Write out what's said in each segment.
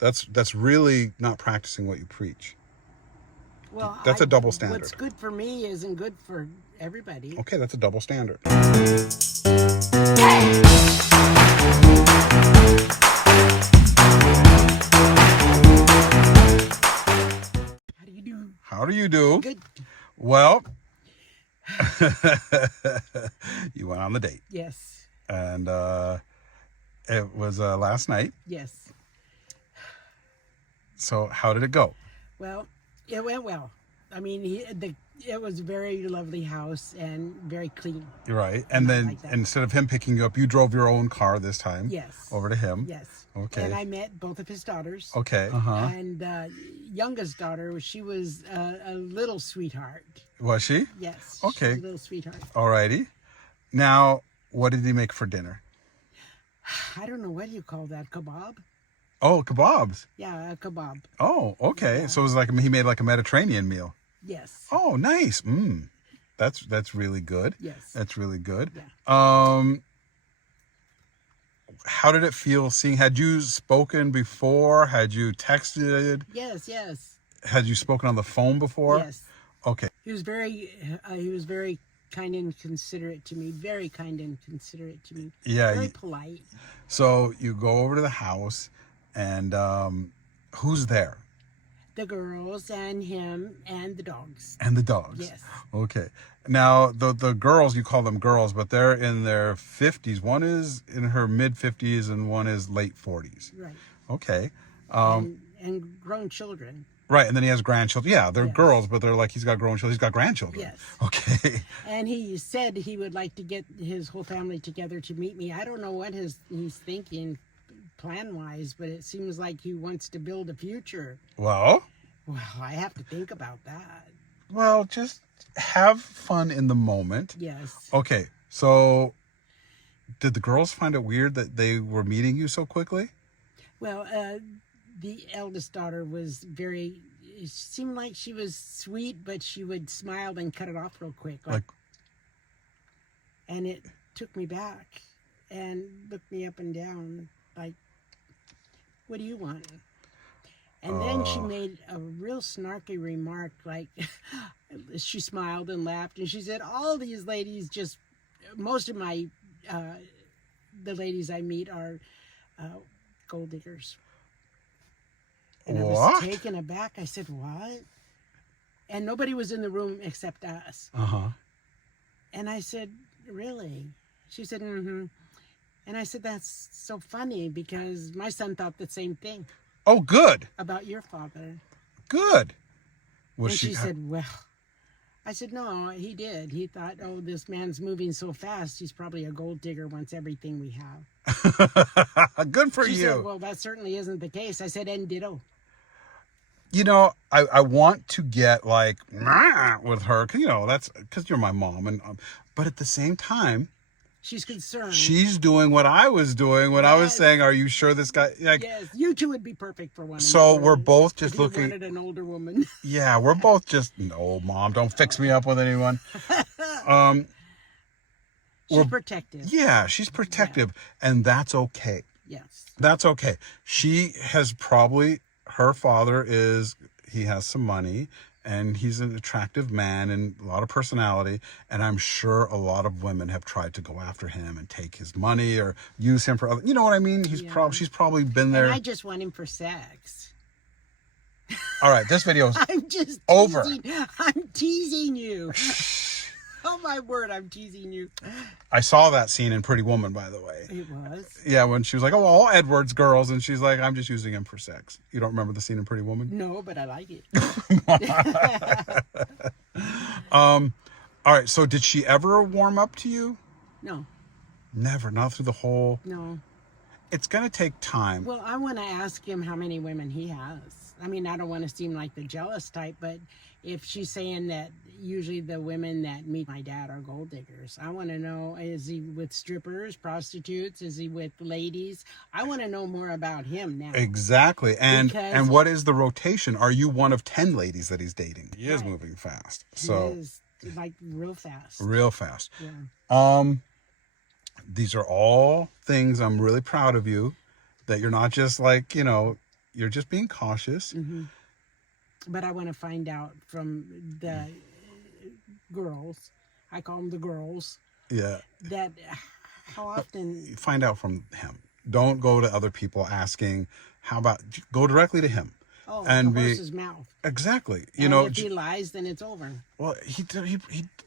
That's really not practicing what you preach. Well, That's a double standard. What's good for me isn't good for everybody. Okay, that's a double standard. How do you do? How do you do? Good. Well, you went on the date. Yes. And it was last night. Yes. So how did it go? Well, it went well. I mean, it was a very lovely house and very clean. Right. And then like that. instead of him picking you up, you drove your own car this time. Yes. Over to him. Yes. Okay. And I met both of his daughters. Okay. Uh-huh. And youngest daughter, she was a little sweetheart. Was she? Yes. Okay. She was a little sweetheart. Alrighty. Now, what did he make for dinner? I don't know, what do you call that? Kebab? Oh, kebabs. Yeah, a kebab. Oh, okay. Yeah. So it was like he made like a Mediterranean meal. Yes. Oh, nice. That's really good. Yes. That's really good. Yeah. How did it feel seeing? Had you spoken before? Had you texted? Yes, yes. Had you spoken on the phone before? Yes. Okay. He was very kind and considerate to me. Very kind and considerate to me. Yeah. Very polite. So you go over to the house, and who's there? The girls and him and the dogs. And the dogs. Yes. Okay. Now the girls, you call them girls, but they're in their 50s. One is in her mid 50s and one is late 40s. Right. Okay. And grown children. Right, and then he has grandchildren. Yeah, they're Yes. girls, but they're like, he's got grown children. He's got grandchildren. Yes. Okay. And he said he would like to get his whole family together to meet me. I don't know what he's thinking plan-wise, but it seems like he wants to build a future. Well, I have to think about that. Well, just have fun in the moment. Yes. Okay, so did the girls find it weird that they were meeting you so quickly? Well, the eldest daughter was it seemed like she was sweet, but she would smile and cut it off real quick. And it took me back and looked me up and down like, what do you want? And then she made a real snarky remark, like she smiled and laughed, and she said, all these ladies most of the ladies I meet are gold diggers. And What? I was taken aback. I said, what? And nobody was in the room except us. Uh-huh. And I said, really? She said, mm-hmm. And I said, that's so funny because my son thought the same thing. Oh, good. About your father. Good. And she said, well, I said, no, he did. He thought, oh, this man's moving so fast. He's probably a gold digger, wants everything we have. Good for she you. Said, well, that certainly isn't the case. I said, and ditto. You know, I want to get like with her, cause that's because you're my mom, and but at the same time, she's concerned. She's doing what I was doing when I was saying, "Are you sure this guy?" Like, yes, you two would be perfect for one. So we're both just if you looking. Wanted an older woman. Yeah, we're both just no, Mom. Don't fix me up with anyone. She's protective. Yeah, she's protective, and that's okay. Yes, that's okay. She has probably. Her father he has some money and he's an attractive man and a lot of personality. And I'm sure a lot of women have tried to go after him and take his money or use him for other, you know what I mean? She's probably been there. And I just want him for sex. All right. This video's I'm just over. I'm teasing you. Oh my word, I'm teasing you. I saw that scene in Pretty Woman, by the way. It was? Yeah, when she was like, oh, all Edward's girls. And she's like, I'm just using him for sex. You don't remember the scene in Pretty Woman? No, but I like it. All right. So did she ever warm up to you? No. Never. Not through the whole... No. It's going to take time. Well, I want to ask him how many women he has. I mean, I don't want to seem like the jealous type, but if she's saying that usually the women that meet my dad are gold diggers, I want to know, is he with strippers, prostitutes? Is he with ladies? I want to know more about him now. Exactly. And what is the rotation? Are you one of 10 ladies that he's dating? He is moving fast. So he is, like, real fast. Real fast. Yeah. These are all things I'm really proud of you, that you're not just like, you're just being cautious. But I want to find out from the girls, I call them the girls, Yeah. that how often, Find out from him. Don't go to other people asking, how about, go directly to him. oh, And the be horse's mouth. exactly, you And know, if he lies, then it's over. well, he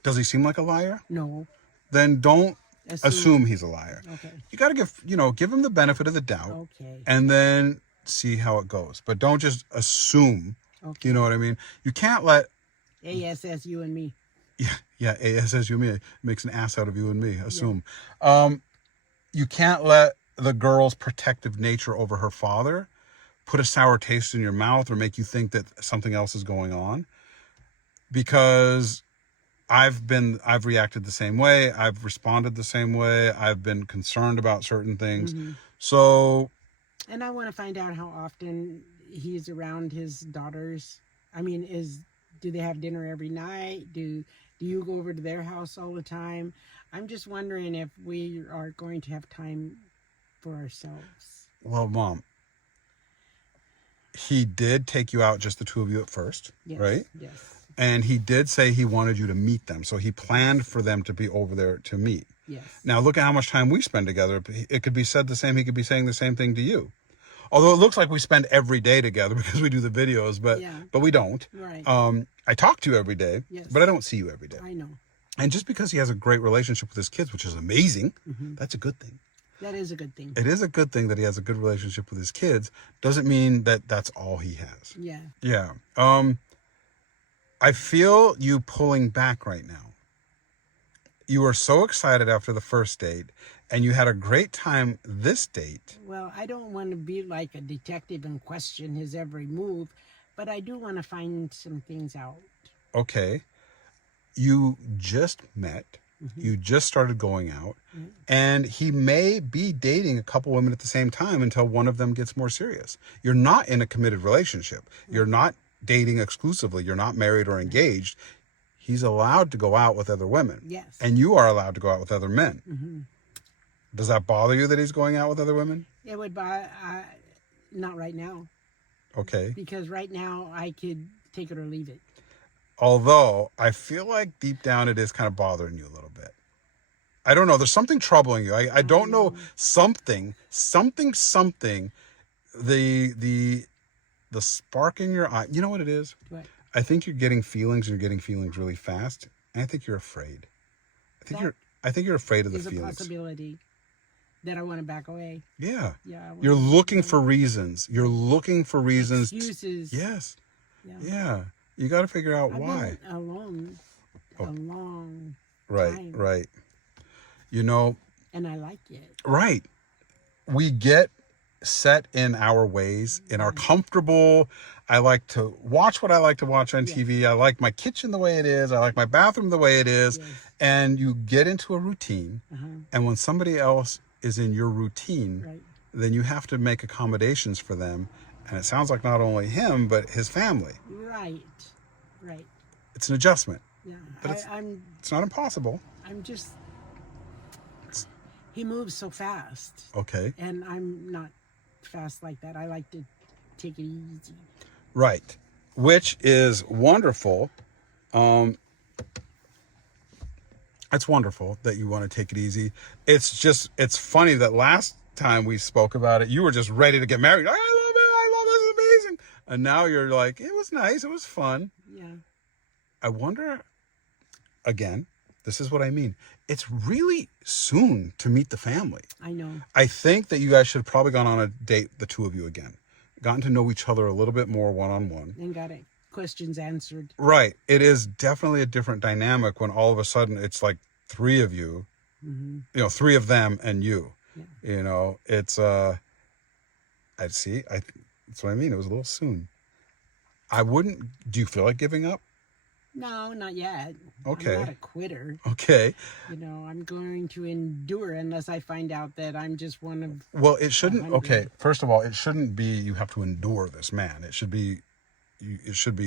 does he seem like a liar? No. Then don't assume he's a liar. Okay. You got to give him the benefit of the doubt, Okay. and then see how it goes. But don't just assume. Okay. You know what I mean? You can't let ASS, you and me. yeah ASS you and me makes an ass out of you and me. Assume. You can't let the girl's protective nature over her father put a sour taste in your mouth or make you think that something else is going on, because I've reacted the same way. I've responded the same way. I've been concerned about certain things. So, and I want to find out how often he's around his daughters. I mean, do they have dinner every night? Do you go over to their house all the time? I'm just wondering if we are going to have time for ourselves. well, Mom, he did take you out, just the two of you at first, Yes. right? Yes. And he did say he wanted you to meet them. So he planned for them to be over there to meet. Yes. Now, look at how much time we spend together. It could be said the same. He could be saying the same thing to you. Although it looks like we spend every day together because we do the videos, but we don't. Right. I talk to you every day, Yes. but I don't see you every day. I know. And just because he has a great relationship with his kids, which is amazing, that's a good thing. That is a good thing. It is a good thing that he has a good relationship with his kids. Doesn't mean that that's all he has. Yeah. Yeah. I feel you pulling back right now. You were so excited after the first date, and you had a great time this date. Well, I don't want to be like a detective and question his every move, but I do want to find some things out. Okay. You just met. You just started going out. And he may be dating a couple women at the same time until one of them gets more serious. You're not in a committed relationship. You're not dating exclusively. You're not married or engaged. He's allowed to go out with other women. Yes. And you are allowed to go out with other men. Does that bother you that he's going out with other women? It would not right now, Okay. because right now I could take it or leave it. Although I feel like deep down it is kind of bothering you a little bit. I don't know. There's something troubling you. I don't know. Something. The spark in your eye. You know what it is? What? I think you're getting feelings, and you're getting feelings really fast. And I think you're afraid. I think you're afraid of the There's a feelings. possibility that I want to back away. Yeah. Yeah. You're looking for reasons. You're looking for reasons. Excuses. Yes. Yeah. Yeah. You got to figure out I've why. been alone a long Right. time. Right. You know, and I like it. right. We get set in our ways, in our comfortable. I like to watch what I like to watch on TV. I like my kitchen the way it is. I like my bathroom the way it is. Yes. And you get into a routine. Uh-huh. And when somebody else is in your routine, Right. then you have to make accommodations for them. And it sounds like not only him, but his family. Right. Right. It's an adjustment. Yeah. But I'm It's not impossible. just. He moves so fast, Okay. and I'm not fast like that. I like to take it easy. Right. Which is wonderful. It's wonderful that you want to take it easy. It's funny that last time we spoke about it, you were just ready to get married. I love it. This is amazing. And now you're like, it was nice. It was fun. Yeah. I wonder, again, this is what I mean. It's really soon to meet the family. I know. I think that you guys should have probably gone on a date, the two of you again. Gotten to know each other a little bit more one-on-one. And got it. Questions answered. Right. It is definitely a different dynamic when all of a sudden it's like three of you, three of them and you. Yeah. It's, that's what I mean. It was a little soon. Do you feel like giving up? No, not yet. Okay. I'm not a quitter. Okay. I'm going to endure unless I find out that I'm just one of. Well, it shouldn't. 100. Okay. First of all, it shouldn't be you have to endure this man. It should be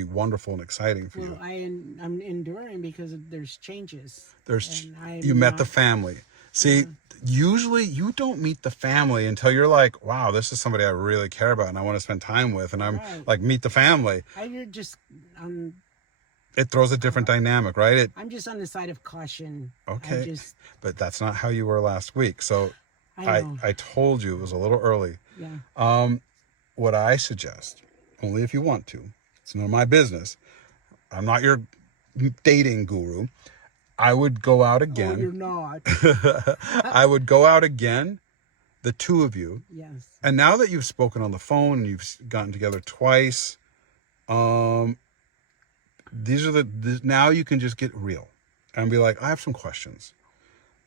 wonderful and exciting for you. I'm enduring because there's changes. You met the family. See, usually you don't meet the family until you're like, wow, this is somebody I really care about and I want to spend time with. And I'm Right. like, meet the family. You're just on. It throws a different dynamic, right? I'm just on the side of caution. Okay. I just. But that's not how you were last week. So I know. I told you it was a little early. Yeah. What I suggest, only if you want to, it's none of my business. I'm not your dating guru. I would go out Oh, again. you're not. I would go out again, the two of you. Yes. And now that you've spoken on the phone and you've gotten together twice, these are now you can just get real and be like, I have some questions.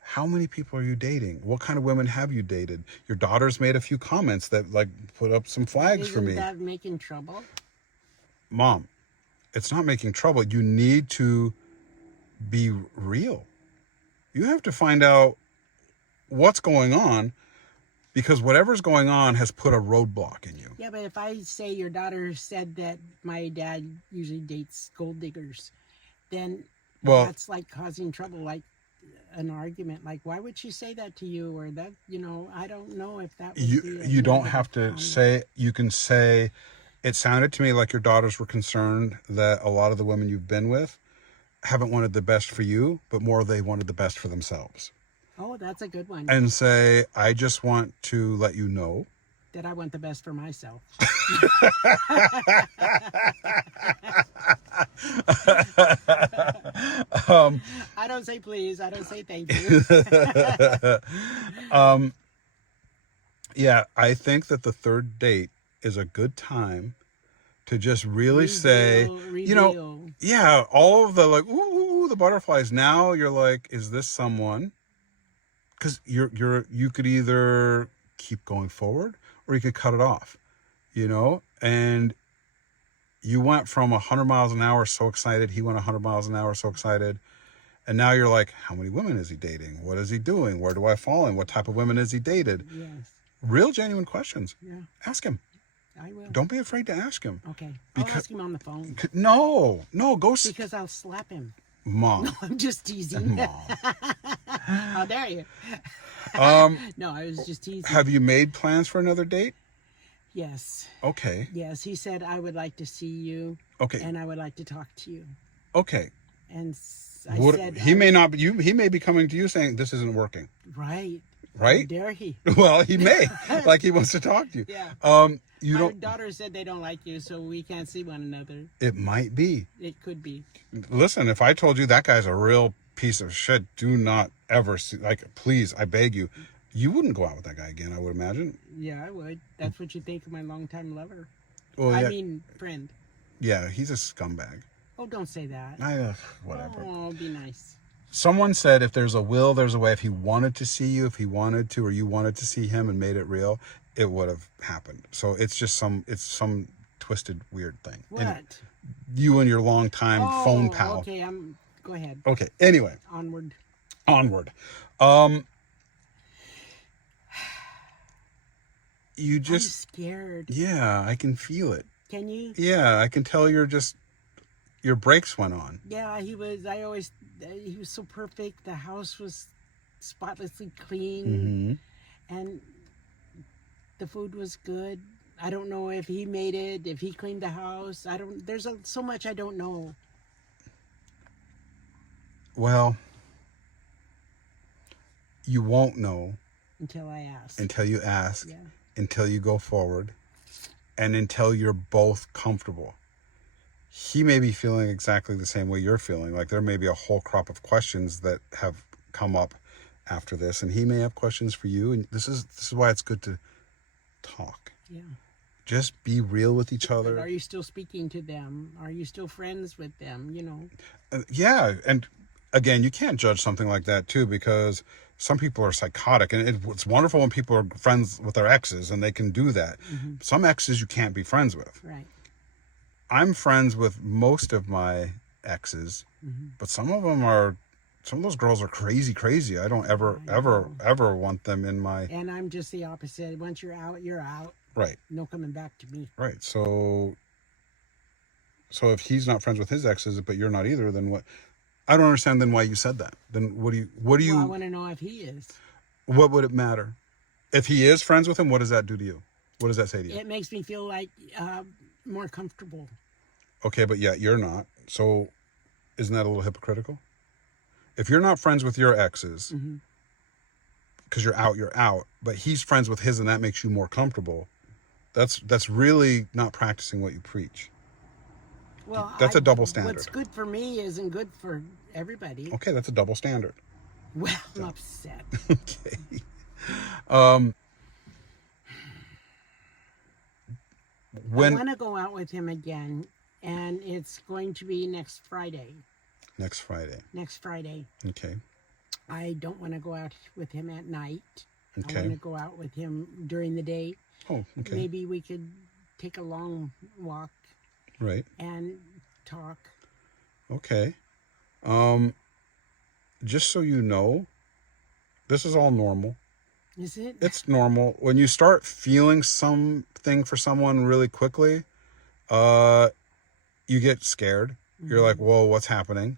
How many people are you dating? What kind of women have you dated? Your daughter's made a few comments that like put up some flags for me. Isn't that making trouble? Mom, it's not making trouble. You need to be real. You have to find out what's going on, because whatever's going on has put a roadblock in you. Yeah, but if I say your daughter said that my dad usually dates gold diggers, then that's like causing trouble, like an argument. Like, why would she say that to you? Or that, I don't know if that would be You don't have to say. You can say, it sounded to me like your daughters were concerned that a lot of the women you've been with haven't wanted the best for you, but more they wanted the best for themselves. Oh, that's a good one. And say, I just want to let you know that I want the best for myself. I don't say please. I don't say thank you. Yeah, I think that the third date is a good time to just really say, yeah, all of the like, ooh, the butterflies. Now you're like, is this someone? Because you could either keep going forward or you could cut it off, and you went from 100 miles an hour so excited, he went 100 miles an hour so excited, and now you're like, how many women is he dating? What is he doing? Where do I fall in? What type of women has he dated? Yes. Real genuine questions. Yeah. Ask him. I will. Don't be afraid to ask him. Okay. I'll ask him on the phone. No, go. Because I'll slap him. Mom. No, I'm just teasing. Mom. How dare you? No, I was just teasing. Have you made plans for another date? Yes. Okay. Yes, he said, I would like to see you. Okay. And I would like to talk to you. Okay. And I said... He may not... He may be coming to you saying, this isn't working. Right. Right? How dare he? Well, he may. Like he wants to talk to you. Yeah. My daughter said they don't like you, so we can't see one another. It might be. It could be. Listen, if I told you that guy's a real piece of shit, do not ever see... Like, please, I beg you. You wouldn't go out with that guy again, I would imagine. Yeah, I would. That's what you think of my longtime lover. Well, yeah. I mean, friend. Yeah, he's a scumbag. Oh, don't say that. Whatever. Oh, be nice. Someone said if there's a will, there's a way. If he wanted to see you, if he wanted to, or you wanted to see him and made it real, it would have happened. So it's just some twisted, weird thing. What? And you and your longtime phone pal. Okay, go ahead. Okay, anyway. Onward. You just... I'm scared. Yeah, I can feel it. Can you? Yeah, I can tell your brakes went on. Yeah, he was so perfect. The house was spotlessly clean. Mm-hmm. And the food was good. I don't know if he made it, if he cleaned the house. There's so much I don't know. Well, you won't know. Until I ask. Until you ask. Yeah. Until you go forward. And until you're both comfortable. He may be feeling exactly the same way you're feeling. Like there may be a whole crop of questions that have come up after this, and he may have questions for you. And this is why it's good to talk. Yeah. Just be real with each other. But are you still speaking to them? Are you still friends with them? Yeah, and again, you can't judge something like that too, because some people are psychotic, and it's wonderful when people are friends with their exes and they can do that. Mm-hmm. Some exes you can't be friends with. Right. I'm friends with most of my exes, mm-hmm. but some of those girls are crazy. I don't ever want them in my... And I'm just the opposite. Once you're out, you're out. Right. No coming back to me. Right. So if he's not friends with his exes, but you're not either, then what? I don't understand then why you said that. Then what do you, Well, I want to know if he is. what would it matter? If he is friends with him, what does that do to you? What does that say to you? It makes me feel like more comfortable. Okay, but yet you're not. So isn't that a little hypocritical? If you're not friends with your exes, because you're out, but he's friends with his and that makes you more comfortable, that's really not practicing what you preach. Well, That's a double standard. What's good for me isn't good for everybody. Okay, that's a double standard. Well, I'm upset. Okay. I When want to go out with him again, and it's going to be next Friday. next Friday. Next Friday. Okay. I don't want to go out with him at night. I Okay. want to go out with him during the day. Oh, okay. Maybe we could take a long walk Right. and talk. Okay. Just so you know, this is all normal. Is it? It's normal. When you start feeling something for someone really quickly, you get scared. You're like, whoa, what's happening?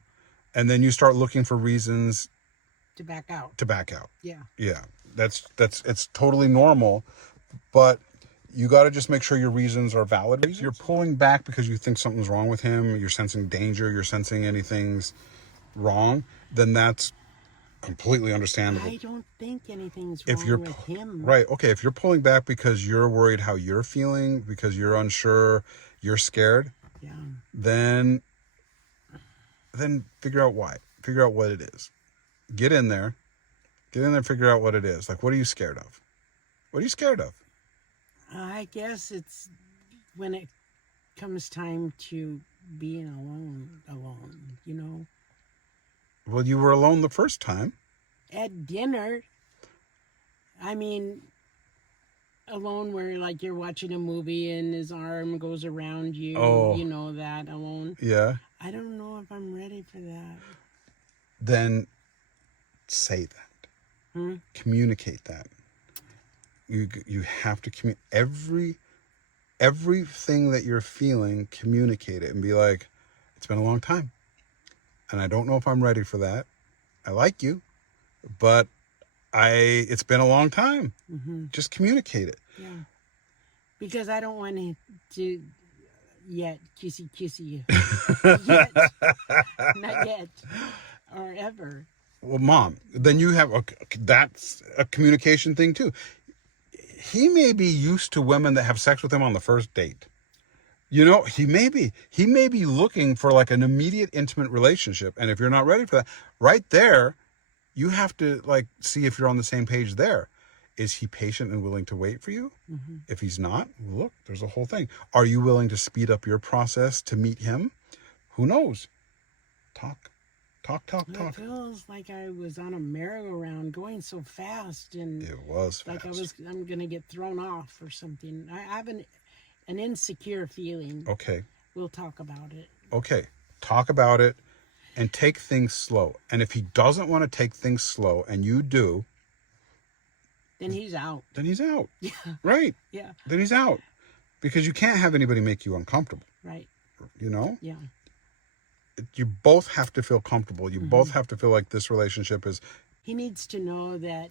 And then you start looking for reasons To back out. to back out. Yeah. Yeah. It's totally normal, but you got to just make sure your reasons are valid. If you're pulling back because you think something's wrong with him, you're sensing danger, you're sensing anything's wrong, then that's completely understandable. I don't think anything's If wrong you're with him. right, okay, if you're pulling back because you're worried how you're feeling, because you're unsure, you're scared, Yeah. then figure out why. Figure out what it is. Get in there, figure out what it is. Like, what are you scared of? What are you scared of? I guess it's when it comes time to being alone, you know. Well, you were alone the first time. At dinner, I mean, alone where like you're watching a movie and his arm goes around you, Oh. you know, that alone. Yeah. I don't know if I'm ready for that. Then say that. Communicate that. You have to communicate everything that you're feeling. Communicate it and be like, it's been a long time, and I don't know if I'm ready for that. I like you, but it's been a long time. Just communicate it. Yeah. Because I don't want to yet kissy. Yet. Not yet. Or ever. Well, Mom, then you have that's a communication thing too. He may be used to women that have sex with him on the first date. You know, he may be looking for like an immediate intimate relationship. And if you're not ready for that, right there, you have to like see if you're on the same page there. Is he patient and willing to wait for you? If he's not, look, there's a whole thing. Are you willing to speed up your process to meet him? Who knows? Talk. It feels like I was on a merry-go-round going so fast, and It was like fast. I'm gonna get thrown off or something. I have an insecure feeling. Okay. We'll talk about it. Okay. Talk about it and take things slow. And if he doesn't want to take things slow and you do, Then he's out. then he's out. Yeah. Right. Yeah. Then he's out. Because you can't have anybody make you uncomfortable. Right. You know? Yeah. You both have to feel comfortable. You both have to feel like this relationship is. He needs to know that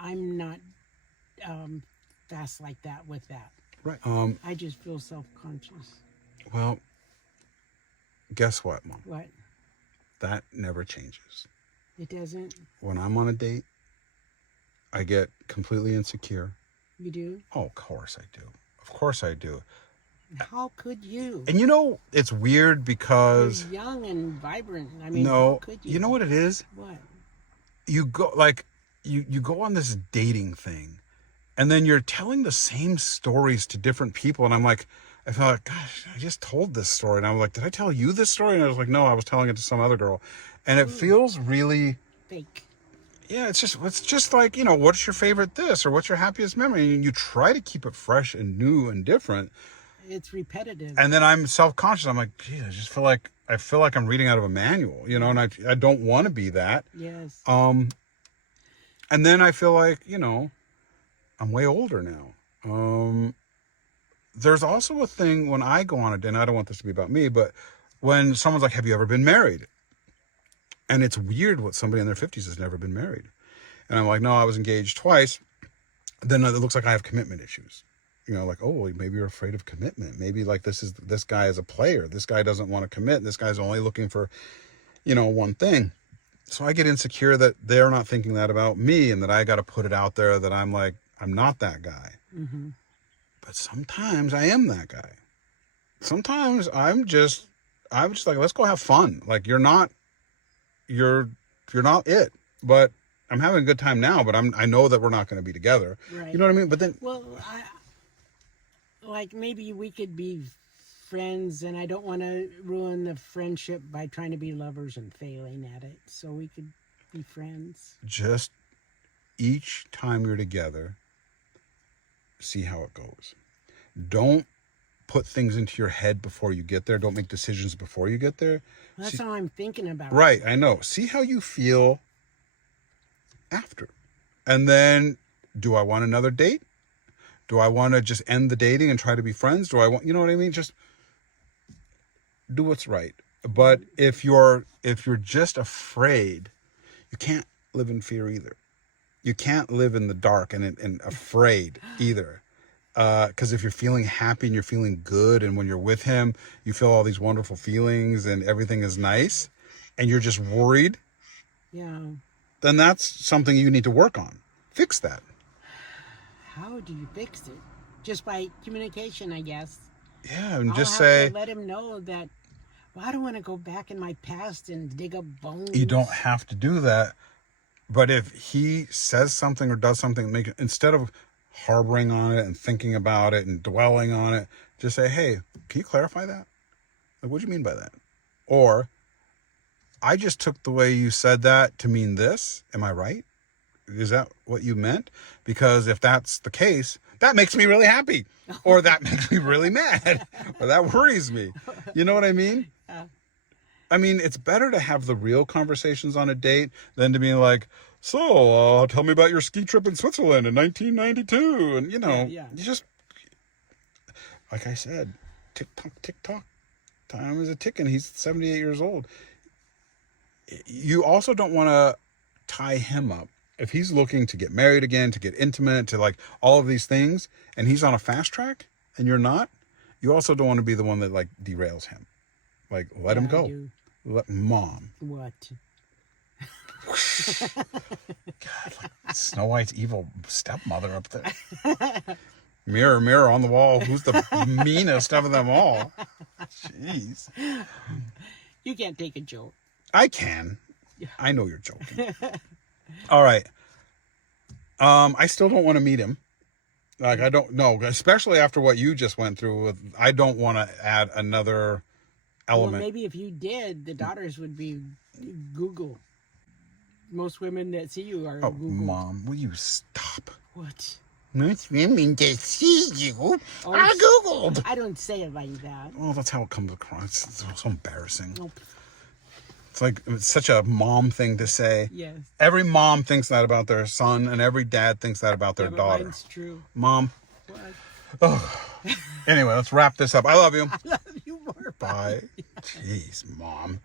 I'm not fast like that with that. Right. I just feel self-conscious. Well, guess what, Mom? What? That never changes. It doesn't? When I'm on a date, I get completely insecure. You do? Oh, of course I do. Of course I do. How could you? And you know, it's weird because You're young and vibrant. I mean, how no, could you? you know what it is? What? You go like you go on this dating thing, and then you're telling the same stories to different people, and I'm like, I feel like, gosh, I just told this story, and I'm like, did I tell you this story? And I was like, no, I was telling it to some other girl, and it feels really, Fake. yeah, it's just like, you know, what's your favorite this or what's your happiest memory, and you try to keep it fresh and new and different. It's repetitive. And then I'm self-conscious. I'm like, geez, I feel like I'm reading out of a manual, you know, and I don't want to be that. Yes. And then I feel like, you know, I'm way older now. There's also a thing when I go on a date, and I don't want this to be about me, but when someone's like, have you ever been married? And it's weird what somebody in their 50s has never been married. And I'm like, no, I was engaged twice. Then it looks like I have commitment issues. You know, like, oh, maybe you're afraid of commitment. Maybe like this guy is a player. This guy doesn't want to commit. This guy's only looking for, one thing. So I get insecure that they're not thinking that about me, and that I got to put it out there that I'm like, I'm not that guy. Mm-hmm. But sometimes I am that guy. Sometimes I'm just like, let's go have fun. Like, you're not it. But I'm having a good time now, but I know that we're not going to be together. Right. You know what I mean? But then, well, like maybe we could be friends, and I don't want to ruin the friendship by trying to be lovers and failing at it. So we could be friends. just each time you're together, see how it goes. Don't put things into your head before you get there. Don't make decisions before you get there. That's how I'm thinking about it. Right, I know. See how you feel after. And then, do I want another date? Do I want to just end the dating and try to be friends? Do I want, you know what I mean? Just do what's right. But if you're just afraid, you can't live in fear either. You can't live in the dark and afraid either. Because if you're feeling happy and you're feeling good, and when you're with him, you feel all these wonderful feelings and everything is nice, and you're just worried, Yeah. then that's something you need to work on. Fix that. How do you fix it? Just by communication, I guess. Yeah, and I'll just have say, to let him know that, well, I don't want to go back in my past and dig up bones. you don't have to do that. But if he says something or does something, instead of harboring on it and thinking about it and dwelling on it, just say, hey, can you clarify that? Like, what do you mean by that? Or, I just took the way you said that to mean this. Am I right? Is that what you meant? Because if that's the case, that makes me really happy. Or that makes me really mad. Or that worries me. You know what I mean? I mean, it's better to have the real conversations on a date than to be like, so, tell me about your ski trip in Switzerland in 1992. And, Yeah. you just, like I said, tick-tock, tick-tock. Time is a ticking. He's 78 years old. You also don't want to tie him up. If he's looking to get married again, to get intimate, to like all of these things, and he's on a fast track and you're not, you also don't want to be the one that like derails him. Like, let him go. Let mom. What? God, like Snow White's evil stepmother up there. Mirror, mirror on the wall, who's the meanest of them all? Jeez. You can't take a joke. I can. I know you're joking. All right. I still don't want to meet him. Like, I don't know, especially after what you just went through with, I don't want to add another element. Well, maybe if you did, the daughters would be Google. Most women that see you are Google. Mom, will you stop? What? Most women that see you Oh, are Googled. I don't say it like that. Oh, that's how it comes across. It's so embarrassing. Nope. It's such a mom thing to say. Yes. Every mom thinks that about their son, and every dad thinks that about their But daughter. mine's true. Mom. What? Oh. Anyway, let's wrap this up. I love you. I love you more. Bye. Jeez, Mom.